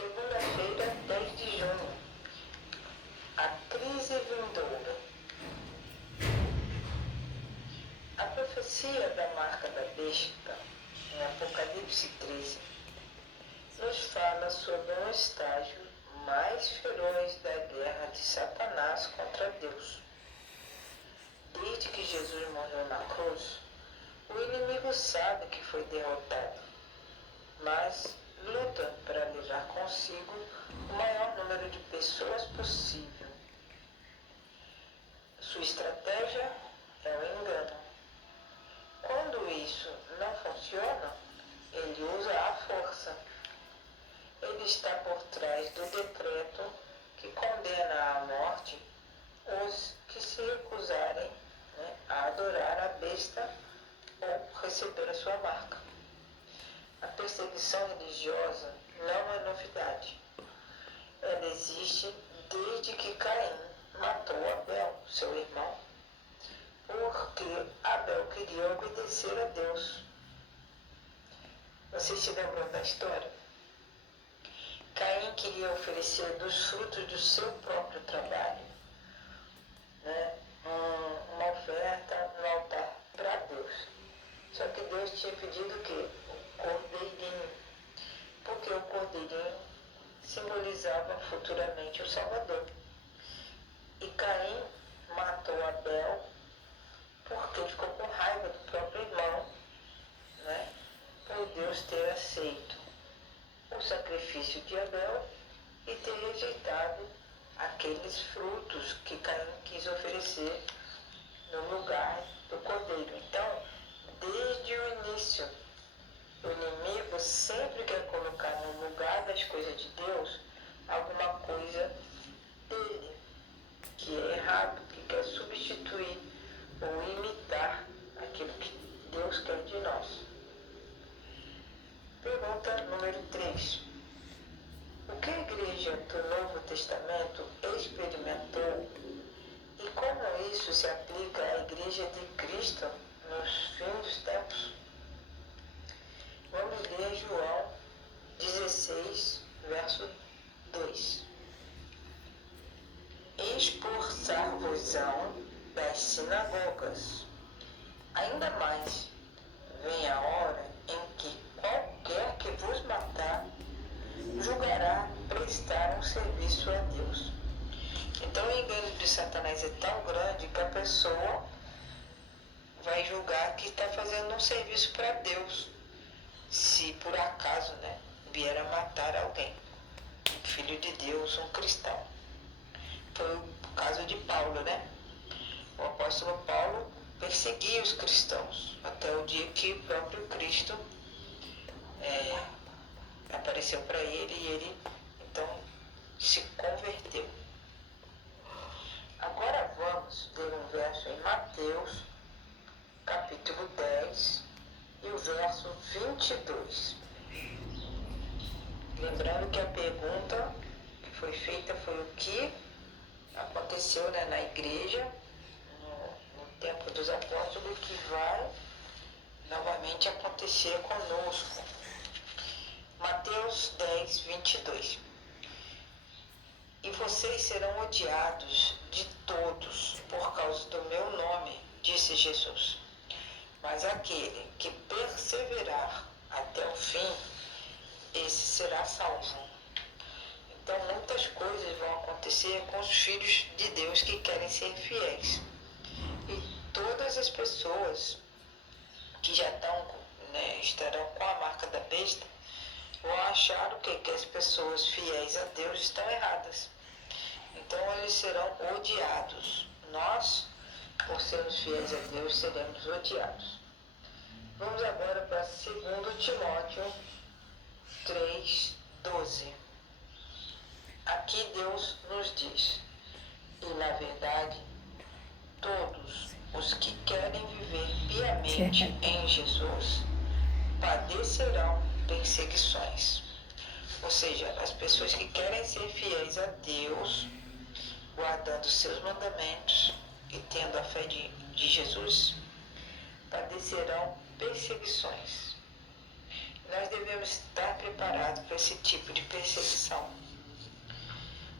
Segunda-feira, 10 de junho. A crise vindoura. A profecia da marca da besta, em Apocalipse 13, nos fala sobre um estágio mais feroz da guerra de Satanás contra Deus. Desde que Jesus morreu na cruz, o inimigo sabe que foi derrotado, mas luta para levar consigo o maior número de pessoas possível. Sua estratégia é o engano. Quando isso não funciona, ele usa a força. Ele está por trás do decreto que condena à morte os que se recusarem, a adorar a besta ou receber a sua marca. A perseguição religiosa não é novidade. Ela existe desde que Caim matou Abel, seu irmão, porque Abel queria obedecer a Deus. Vocês se lembram da história? Caim queria oferecer dos frutos do seu próprio trabalho, uma oferta no altar para Deus. Só que Deus tinha pedido o quê? O cordeirinho, porque o cordeirinho simbolizava futuramente o Salvador. E Caim matou Abel porque ficou com raiva do próprio irmão, por Deus ter aceito o sacrifício de Abel e ter rejeitado aqueles frutos que Caim quis oferecer no lugar do cordeiro. Então, desde o início, o inimigo sempre quer colocar no lugar das coisas de Deus alguma coisa dele, que é errado, que quer substituir ou imitar aquilo que Deus quer de nós. Pergunta número 3. O que a igreja do Novo Testamento experimentou e como isso se aplica à igreja de Cristo nos fins dos tempos? Vamos ler João 16, verso 2. Expulsar-vos-ão das sinagogas. Ainda mais, vem a hora em que qualquer que vos matar julgará prestar um serviço a Deus. Então o engano de Satanás é tão grande que a pessoa vai julgar que está fazendo um serviço para Deus, se por acaso vier a matar alguém, um filho de Deus, um cristão. Foi o caso de Paulo, O apóstolo Paulo perseguia os cristãos até o dia que o próprio Cristo apareceu para ele e ele então se converteu. Agora vamos ler um verso em Mateus, capítulo 10 e o verso 22. Lembrando que a pergunta que foi feita foi o que aconteceu na igreja no tempo dos apóstolos, que vai novamente acontecer conosco. Mateus 10, 22. E vocês serão odiados de todos por causa do meu nome, disse Jesus. Mas aquele que perseverar até o fim, esse será salvo. Então muitas coisas vão acontecer com os filhos de Deus que querem ser fiéis. E todas as pessoas que já estarão com a marca da besta vão achar que as pessoas fiéis a Deus estão erradas. Então eles serão odiados. Nós, por sermos fiéis a Deus, seremos odiados. Vamos agora para 2 Timóteo 3, 12. Aqui Deus nos diz: e na verdade, todos os que querem viver piamente em Jesus padecerão perseguições. Ou seja, as pessoas que querem ser fiéis a Deus, guardando seus mandamentos e tendo a fé de Jesus, padecerão perseguições. Nós devemos estar preparados para esse tipo de perseguição.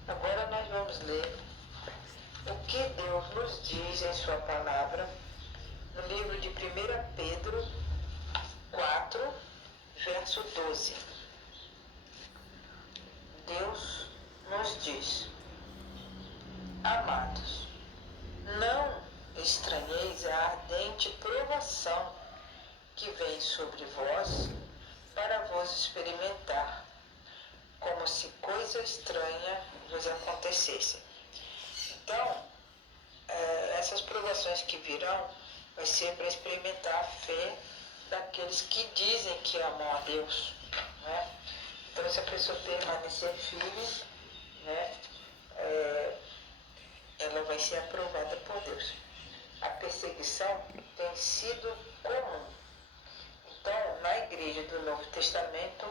Agora nós vamos ler o que Deus nos diz em sua palavra no livro de 1 Pedro 4, verso 12. Deus nos diz: amados, não estranheis a ardente provação que vem sobre vós para vos experimentar, como se coisa estranha vos acontecesse. Então, essas provações que virão vai ser para experimentar a fé daqueles que dizem que amam a Deus, né? Então, se a pessoa permanecer firme, né, ela vai ser aprovada por Deus. A perseguição tem sido comum. Então, na igreja do Novo Testamento,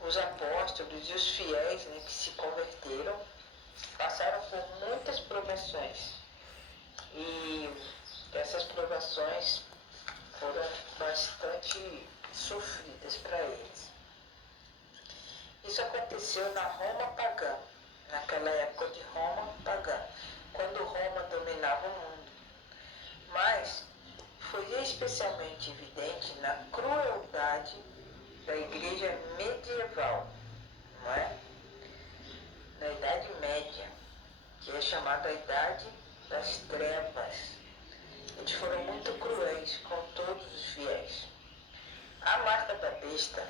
os apóstolos e os fiéis, né, que se converteram passaram por muitas provações. E essas provações foram bastante sofridas para eles. Isso aconteceu na Roma pagã, naquela época de Roma pagã, quando Roma dominava o mundo. Mas foi especialmente evidente na crueldade da igreja medieval, não é? Na Idade Média, que é chamada a Idade das Trevas. Eles foram muito cruéis com todos os fiéis. A marca da besta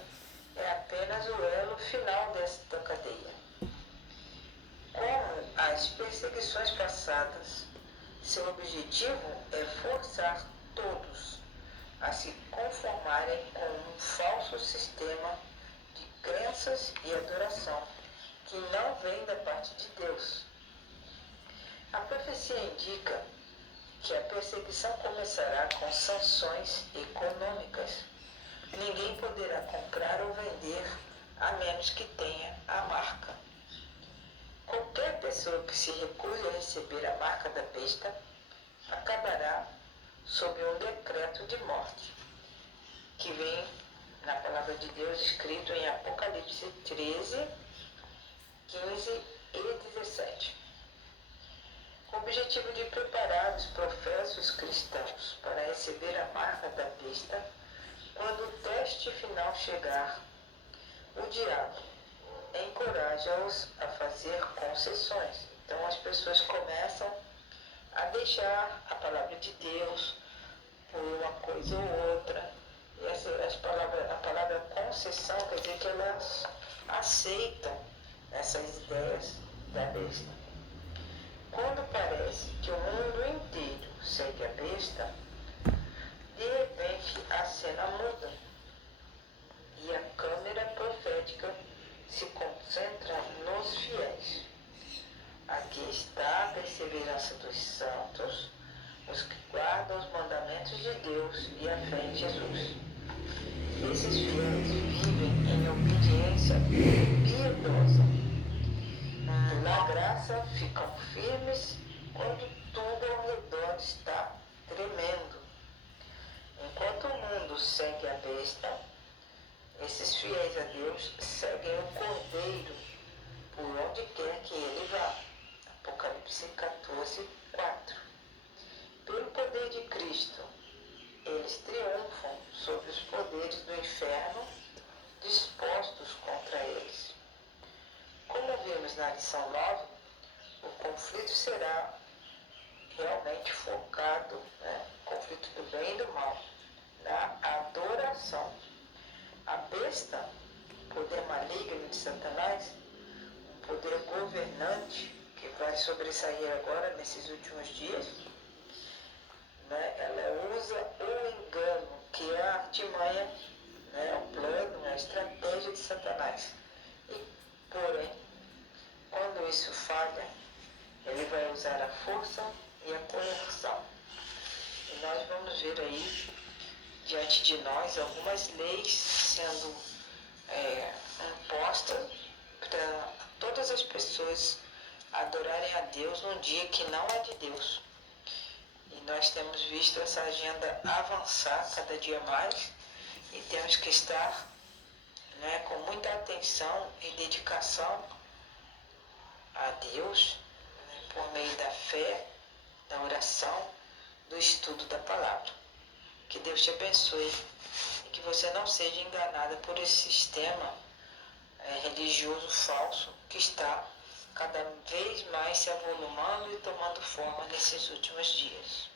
é apenas o elo final desta cadeia. Como as perseguições passadas, seu objetivo é forçar todos a se conformarem com um falso sistema de crenças e adoração que não vem da parte de Deus. A profecia indica que a perseguição começará com sanções econômicas. Ninguém poderá comprar ou vender a menos que tenha a marca. Qualquer pessoa que se recuse a receber a marca da besta acabará sob um decreto de morte, que vem na palavra de Deus escrito em Apocalipse 13, 15 e 17. Com o objetivo de preparar os professos cristãos para receber a marca da besta, quando o teste final chegar, o diabo encoraja-os a fazer concessões. Então as pessoas começam a deixar a palavra de Deus por uma coisa ou outra. E a palavra concessão quer dizer que elas aceitam essas ideias da besta. Quando parece que o mundo inteiro segue a besta, de repente a cena muda e a câmera profética se concentra nos fiéis. Aqui está a perseverança dos santos, os que guardam os mandamentos de Deus e a fé em Jesus. Esses fiéis vivem em obediência piedosa. Na graça ficam firmes quando tudo ao redor está tremendo. Enquanto o mundo segue a besta, esses fiéis a Deus seguem o Cordeiro por onde quer que ele vá. Apocalipse 14, 4. Pelo poder de Cristo, eles triunfam sobre os poderes do inferno dispostos contra eles. Como vimos na lição 9, o conflito será realmente focado, conflito do bem e do mal, na adoração. A besta, poder maligno de Satanás, um poder governante que vai sobressair agora nesses últimos dias, ela usa o engano, que é a artimanha, o plano, a estratégia de Satanás. E, porém, quando isso falha, ele vai usar a força e a coerção. E nós vamos ver aí, diante de nós, algumas leis sendo impostas para todas as pessoas adorarem a Deus num dia que não é de Deus. E nós temos visto essa agenda avançar cada dia mais e temos que estar né, com muita atenção e dedicação a Deus, né, por meio da fé, da oração, do estudo da palavra. Que Deus te abençoe e que você não seja enganada por esse sistema religioso falso que está cada vez mais se avolumando e tomando forma nesses últimos dias.